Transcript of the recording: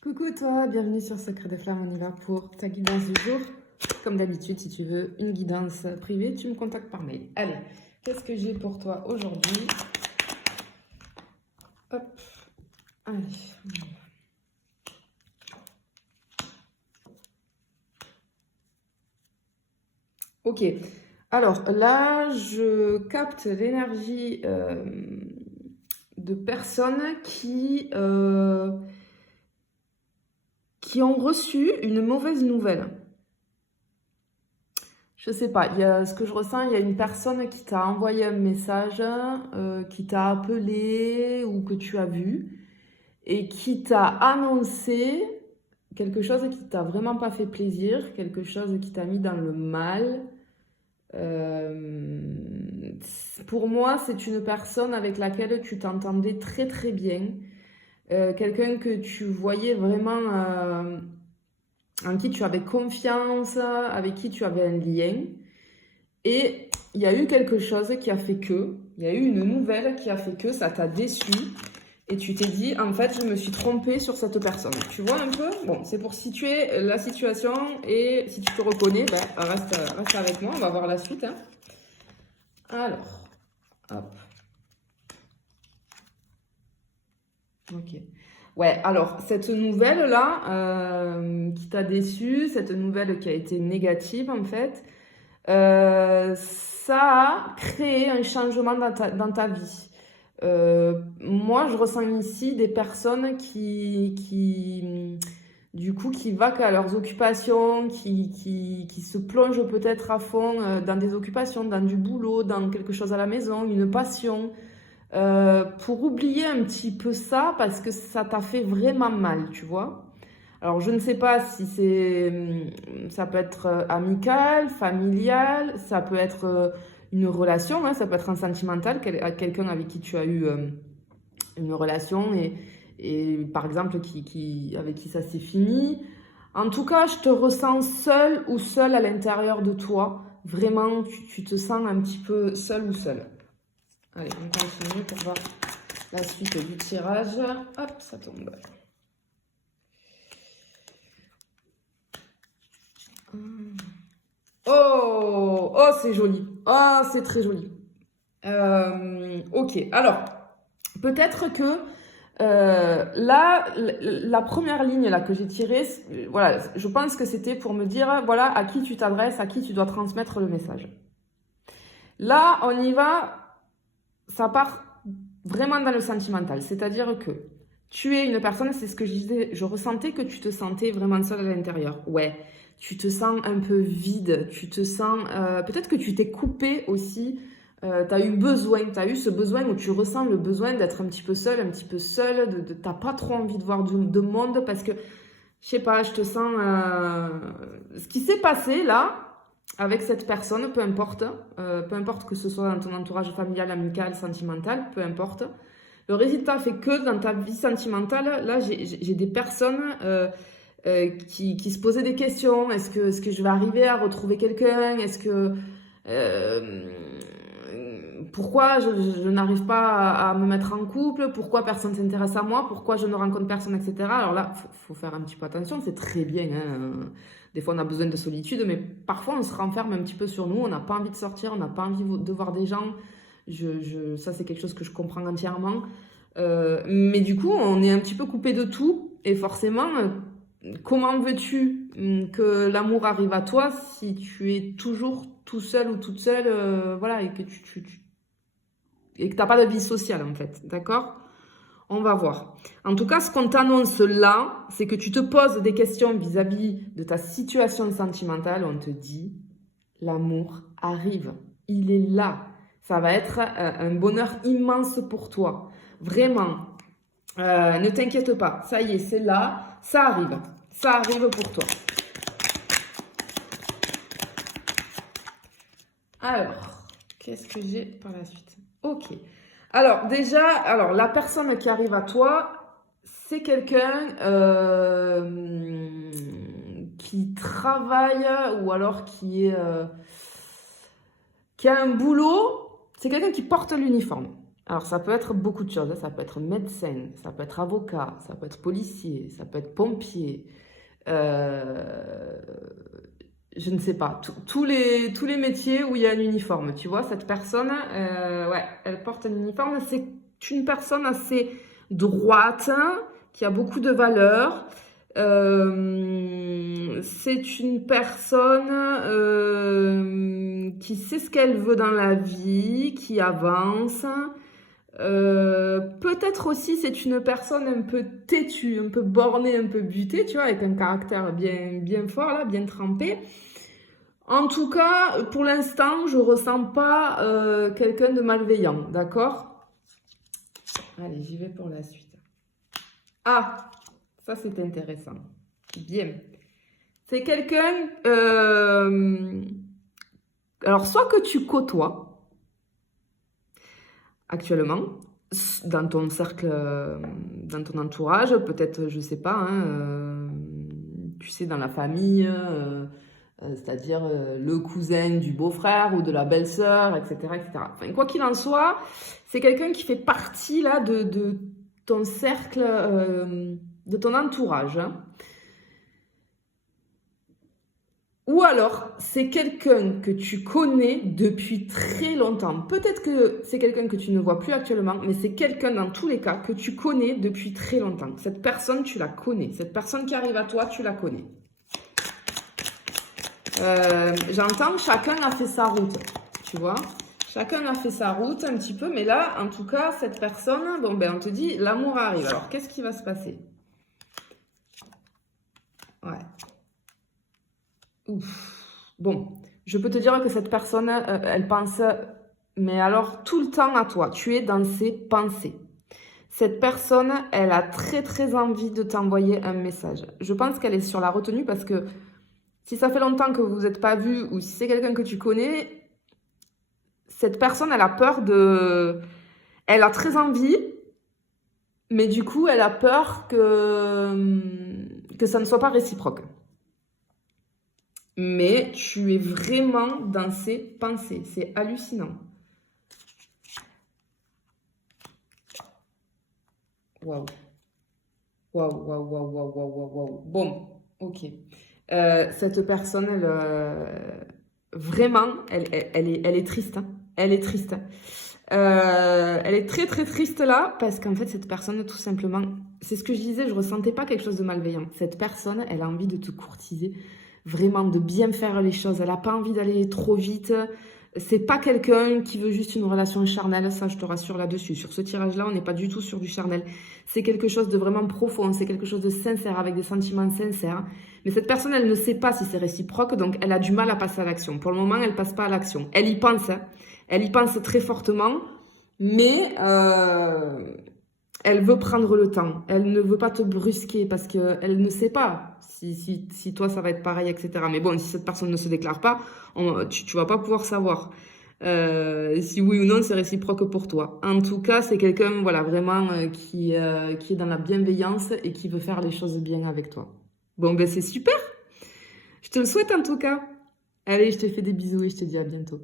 Coucou toi, bienvenue sur Secret des Flammes, on y va pour ta guidance du jour. Comme d'habitude, si tu veux une guidance privée, tu me contactes par mail. Allez, qu'est-ce que j'ai pour toi aujourd'hui? Hop, allez. Ok, alors là, je capte l'énergie de personnes qui ont reçu une mauvaise nouvelle. Je sais pas, ce que je ressens, il y a une personne qui t'a envoyé un message, qui t'a appelé ou que tu as vu et qui t'a annoncé quelque chose qui t'a vraiment pas fait plaisir, quelque chose qui t'a mis dans le mal. Euh, pour moi, c'est une personne avec laquelle tu t'entendais très très bien, quelqu'un que tu voyais vraiment, en qui tu avais confiance, avec qui tu avais un lien. Et il y a eu quelque chose qui a fait que, il y a eu une nouvelle qui a fait que ça t'a déçu. Et tu t'es dit, en fait, je me suis trompée sur cette personne. Tu vois un peu? Bon, c'est pour situer la situation. Et si tu te reconnais, ben, reste avec moi. On va voir la suite, hein. Alors, hop. Ok. Ouais, alors, cette nouvelle-là, qui t'a déçu, cette nouvelle qui a été négative, en fait, ça a créé un changement dans ta vie. Moi, je ressens ici des personnes du coup, qui vaquent à leurs occupations, qui se plongent peut-être à fond dans des occupations, dans du boulot, dans quelque chose à la maison, une passion, pour oublier un petit peu ça parce que ça t'a fait vraiment mal, tu vois. Alors, je ne sais pas si ça peut être amical, familial, ça peut être une relation, hein, ça peut être un sentimental, quelqu'un avec qui tu as eu une relation et par exemple avec qui ça s'est fini. En tout cas, je te ressens seul ou seule à l'intérieur de toi. Vraiment, tu te sens un petit peu seul ou seule. Allez, on continue pour voir la suite du tirage. Hop, ça tombe. Oh, oh, c'est joli. Oh, c'est très joli. Ok, alors, peut-être que là, la première ligne là, que j'ai tirée, voilà, je pense que c'était pour me dire, voilà, à qui tu t'adresses, à qui tu dois transmettre le message. Là, on y va, ça part vraiment dans le sentimental, c'est-à-dire que tu es une personne, c'est ce que je disais, je ressentais que tu te sentais vraiment seule à l'intérieur. Ouais, tu te sens un peu vide, tu te sens, peut-être que tu t'es coupé aussi, tu as eu besoin, tu as eu ce besoin où tu ressens le besoin d'être un petit peu seul, t'as pas trop envie de voir de monde parce que, je sais pas, je te sens, ce qui s'est passé là, avec cette personne, peu importe que ce soit dans ton entourage familial, amical, sentimental, peu importe. Le résultat fait que dans ta vie sentimentale, là, j'ai des personnes qui se posaient des questions. Est-ce que je vais arriver à retrouver quelqu'un? Euh, Pourquoi je n'arrive pas à me mettre en couple? Pourquoi personne s'intéresse à moi? Pourquoi je ne rencontre personne, etc. Alors là, faut faire un petit peu attention, c'est très bien, hein. Des fois, on a besoin de solitude, mais parfois, on se renferme un petit peu sur nous. On n'a pas envie de sortir, on n'a pas envie de voir des gens. Ça, c'est quelque chose que je comprends entièrement. Mais du coup, on est un petit peu coupé de tout. Et forcément, comment veux-tu que l'amour arrive à toi si tu es toujours tout seul ou toute seule, voilà, et que et que t'as pas de vie sociale en fait, d'accord? On va voir. En tout cas, ce qu'on t'annonce là, c'est que tu te poses des questions vis-à-vis de ta situation sentimentale. On te dit, l'amour arrive, il est là. Ça va être un bonheur immense pour toi. Vraiment, ne t'inquiète pas. Ça y est, c'est là, ça arrive. Ça arrive pour toi. Alors, qu'est-ce que j'ai par la suite? Ok. Alors, déjà, la personne qui arrive à toi, c'est quelqu'un qui travaille ou alors qui a un boulot. C'est quelqu'un qui porte l'uniforme. Alors, ça peut être beaucoup de choses, hein. Ça peut être médecin, ça peut être avocat, ça peut être policier, ça peut être pompier. euh, je ne sais pas. Tous les métiers où il y a un uniforme. Tu vois, cette personne, ouais, elle porte un uniforme. C'est une personne assez droite, qui a beaucoup de valeurs. C'est une personne qui sait ce qu'elle veut dans la vie, qui avance. Peut-être aussi c'est une personne un peu têtue, un peu bornée, un peu butée, tu vois, avec un caractère bien, bien fort, là, bien trempé. En tout cas, pour l'instant, je ressens pas quelqu'un de malveillant, d'accord? Allez, j'y vais pour la suite. Ah, ça c'est intéressant. Bien. C'est quelqu'un, alors soit que tu côtoies actuellement, dans ton cercle, dans ton entourage, peut-être, je sais pas, hein, tu sais, dans la famille, c'est-à-dire le cousin du beau-frère ou de la belle-sœur, etc., etc. Enfin, quoi qu'il en soit, c'est quelqu'un qui fait partie là de ton cercle, de ton entourage, hein. Ou alors, c'est quelqu'un que tu connais depuis très longtemps. Peut-être que c'est quelqu'un que tu ne vois plus actuellement, mais c'est quelqu'un dans tous les cas que tu connais depuis très longtemps. Cette personne, tu la connais. Cette personne qui arrive à toi, tu la connais. J'entends, chacun a fait sa route, tu vois. Chacun a fait sa route un petit peu, mais là, en tout cas, cette personne, bon, ben, on te dit, l'amour arrive. Alors, qu'est-ce qui va se passer? Ouais. Ouf. Bon, je peux te dire que cette personne, elle pense, mais alors tout le temps à toi. Tu es dans ses pensées. Cette personne, elle a très très envie de t'envoyer un message. Je pense qu'elle est sur la retenue parce que si ça fait longtemps que vous n'êtes pas vus ou si c'est quelqu'un que tu connais, cette personne, elle a peur de... Elle a très envie, mais du coup, elle a peur que ça ne soit pas réciproque. Mais tu es vraiment dans ses pensées. C'est hallucinant. Waouh. Waouh, waouh, waouh, waouh, waouh, waouh, waouh. Bon, ok. Cette personne, vraiment, elle est triste, hein. Elle est triste. Elle est très, très triste là, parce qu'en fait, cette personne, tout simplement, c'est ce que je disais, je ressentais pas quelque chose de malveillant. Cette personne, elle a envie de te courtiser, vraiment, de bien faire les choses. Elle a pas envie d'aller trop vite. C'est pas quelqu'un qui veut juste une relation charnelle, ça je te rassure là-dessus. Sur ce tirage-là, on n'est pas du tout sur du charnel. C'est quelque chose de vraiment profond, c'est quelque chose de sincère, avec des sentiments sincères. Mais cette personne, elle ne sait pas si c'est réciproque, donc elle a du mal à passer à l'action. Pour le moment, elle passe pas à l'action. Elle y pense, hein. Elle y pense très fortement, mais elle veut prendre le temps. Elle ne veut pas te brusquer parce qu'elle ne sait pas si toi ça va être pareil, etc. Mais bon, si cette personne ne se déclare pas, tu vas pas pouvoir savoir si oui ou non c'est réciproque pour toi. En tout cas, c'est quelqu'un voilà, vraiment qui est dans la bienveillance et qui veut faire les choses bien avec toi. Bon, ben c'est super. Je te le souhaite en tout cas. Allez, je te fais des bisous et je te dis à bientôt.